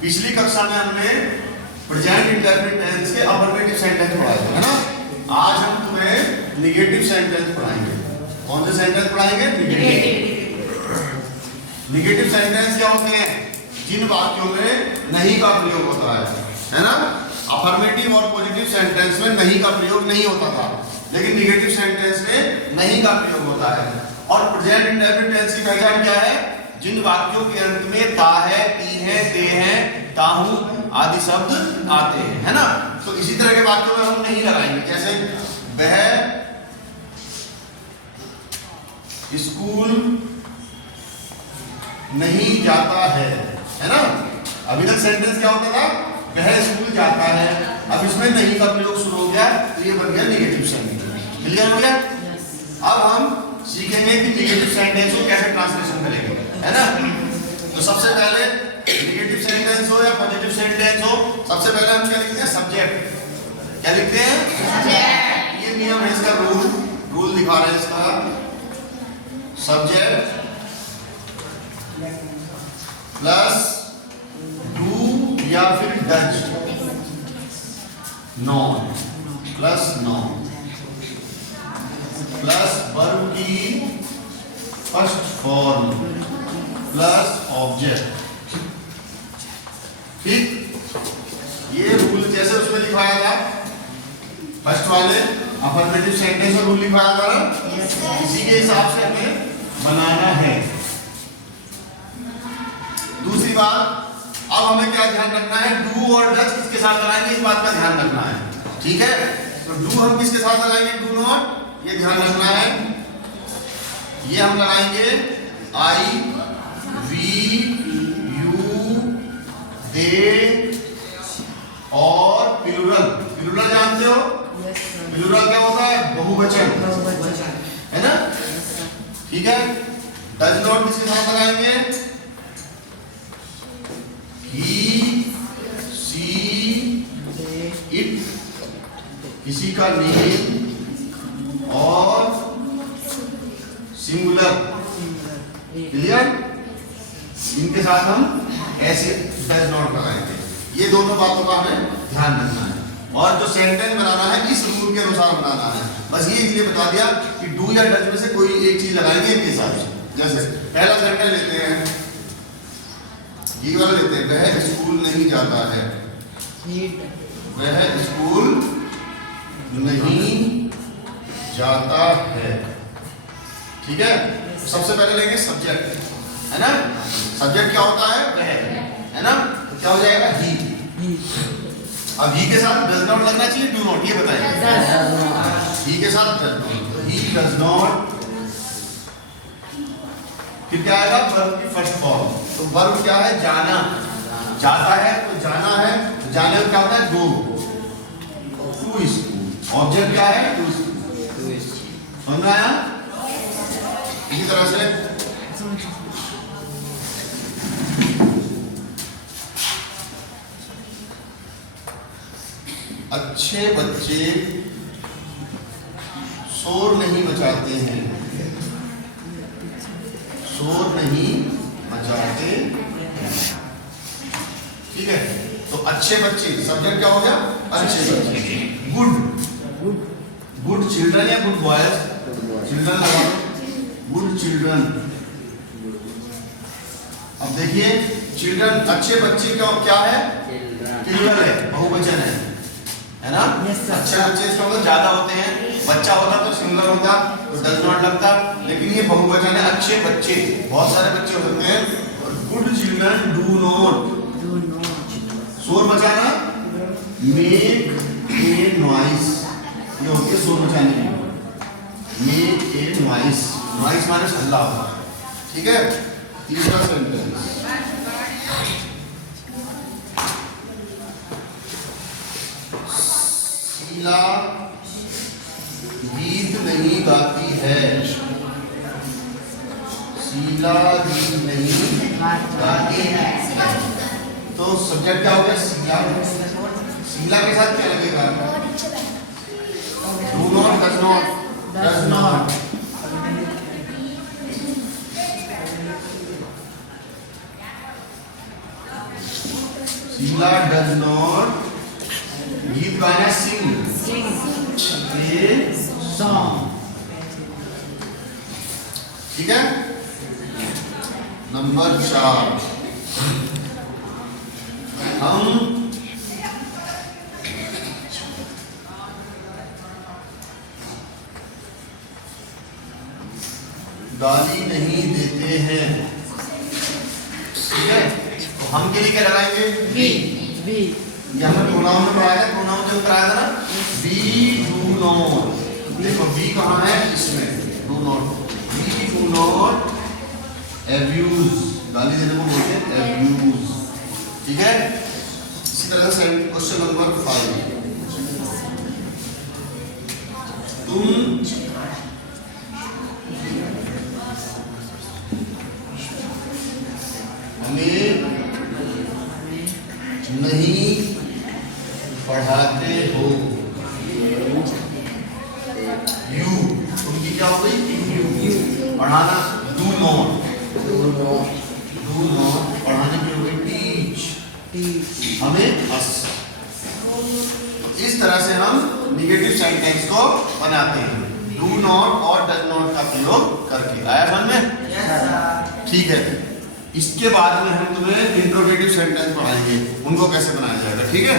पिछली कक्षा में हमने प्रेजेंट इंडेफिनिट टेंस के अफर्मेटिव सेंटेंस पढ़ाए थे, है ना। आज हम तुम्हें निगेटिव सेंटेंस पढ़ाएंगे। कौन से सेंटेंस पढ़ाएंगे? निगेटिव सेंटेंस क्या होते हैं? जिन वाक्यों में नहीं का प्रयोग होता है ना। अफर्मेटिव और पॉजिटिव सेंटेंस में नहीं का प्रयोग नहीं होता था, लेकिन निगेटिव सेंटेंस में नहीं का प्रयोग होता है। और प्रेजेंट इंडेफिनिट टेंस की पहचान क्या है? जिन वाक्यों के अंत में ता है, ती है, ते है, ताहू आदि शब्द आते हैं, है ना। तो इसी तरह के वाक्यों में हम नहीं लगाएंगे। जैसे वह स्कूल नहीं जाता है ना। अभी तक सेंटेंस क्या होता था? वह स्कूल जाता है। अब इसमें नहीं का प्रयोग शुरू हो गया, तो ये बन गया निगेटिव सेंटेंस। क्लियर हो गया? अब हम सीखेंगे कि निगेटिव सेंटेंस को कैसे ट्रांसलेशन करेंगे, है ना। तो सबसे पहले निगेटिव सेंटेंस हो या पॉजिटिव सेंटेंस हो, सबसे पहले हम क्या लिखते हैं? सब्जेक्ट। क्या लिखते हैं? सब्जेक्ट। ये नियम है, इसका रूल दिखा रहे हैं इसका। सब्जेक्ट प्लस डू या फिर does, non plus non plus verb की फर्स्ट फॉर्म प्लस ऑब्जेक्ट। ठीक, ये रूल जैसे उसमें लिखवाया था फर्स्ट वाले अफर्मेटिव सेंटेंस में रूल लिखवाया था ना, इसी के हिसाब से हमें बनाना है। दूसरी बात, अब हमें क्या ध्यान रखना है? डू और डज किसके साथ लगाएंगे, इस बात का ध्यान रखना है। ठीक है, तो डू हम किसके साथ लगाएंगे? डू नॉट, ये ध्यान रखना है। ये हम लगाएंगे आई, वी, यू, दे और प्लूरल। प्लूरल जानते हो? प्लूरल क्या होता है? बहुवचन, है ना। ठीक है, डज नॉट किसके साथ लगाएंगे? ही, सी, इट, किसी का नेम और सिंगुलर। क्लियर? इनके साथ हम ऐसे डज नॉट लगाएंगे। ये दोनों बातों का हमें ध्यान रखना है। और जो सेंटेंस बनाना है इस रूल के अनुसार बनाना है। बस ये इसलिए बता दिया कि डू या डज में से कोई एक चीज लगाएंगे इनके हिसाब से। जैसे पहला सेंटेंस लेते हैं, ये वाला लेते हैं, वह स्कूल नहीं जाता है। वह स्कूल नहीं जाता है। ठीक है, सबसे पहले लेंगे सब्जेक्ट, है ना। सब्जेक्ट क्या होता है? वह, है ना। तो क्या हो जाएगा? ही। अब ही के साथ डज नॉट लगना चाहिए, डू नॉट, ये बताएं। ही के साथ does not, he does not. फिर क्या आएगा? वर्ब की फर्स्ट फॉर्म। तो वर्ब क्या है? जाना। जाता है तो जाना है, तो जाने में क्या होता है? गो, टू स्कूल। ऑब्जेक्ट क्या है? To school. समझ में आया? इसी तरह से अच्छे बच्चे शोर नहीं मचाते हैं। शोर नहीं मचाते हैं। ठीक है, तो अच्छे बच्चे, सब्जेक्ट क्या हो गया? अच्छे बच्चे। गुड, गुड चिल्ड्रन या गुड बॉयज? चिल्ड्रन लगा दो, गुड चिल्ड्रन। अब देखिए चिल्ड्रन, अच्छे बच्चे क्या है? प्लूरल है, बहुवचन है ना। अच्छे बच्चे इसका मतलब ज्यादा होते हैं। बच्चा होता तो सिंगुलर होता, तो डज नॉट लगता, लेकिन ये बहुवचन है। अच्छे बच्चे, बहुत सारे बच्चे हो सकते हैं। गुड चिल्ड्रन डू नॉट शोर मचाना, मेक ए नॉइस, ये होती है शोर मचाने की। मेक ए नॉइस, नॉइस माने हल्ला होगा। ठीक है, तीसरा सेंटेंस, शीला गीत नहीं गाती है। शीला गीत नहीं गाती है। तो सब्जेक्ट क्या हो गया? शीला। शीला के साथ क्या लगेगा? Do not, does not, does not. Sheela does not गीत गाना सिंग ए सॉन्ग। ठीक है। नंबर 4 हम गाली नहीं देते हैं। ठीक है, तो हम के लिए क्या लगाएंगे? वी। यहाँ पर प्रोनाउन में पढ़ाया था, प्रोनाउन जो कराया था ना, वी डू नॉट। देखो वी कहाँ है? इसमें do not. We do not abuse, गाली देने को बोलते हैं एब्यूज। ठीक है। इसी तरह से क्वेश्चन नंबर 5, तुम हमें नहीं पढ़ाते हो। यू, उनकी क्या हो गई? यू। पढ़ाना डू नॉट, पढ़ाने की हो गई टीच, हमें अस। इस तरह से हम निगेटिव सेंटेंस को बनाते हैं, डू नॉट और डज नॉट का प्रयोग करके। आया समझ में? ठीक है। इसके बाद में हम तुम्हें इंट्रोगेटिव सेंटेंस पढ़ाएंगे, उनको कैसे बनाया जाएगा। ठीक है।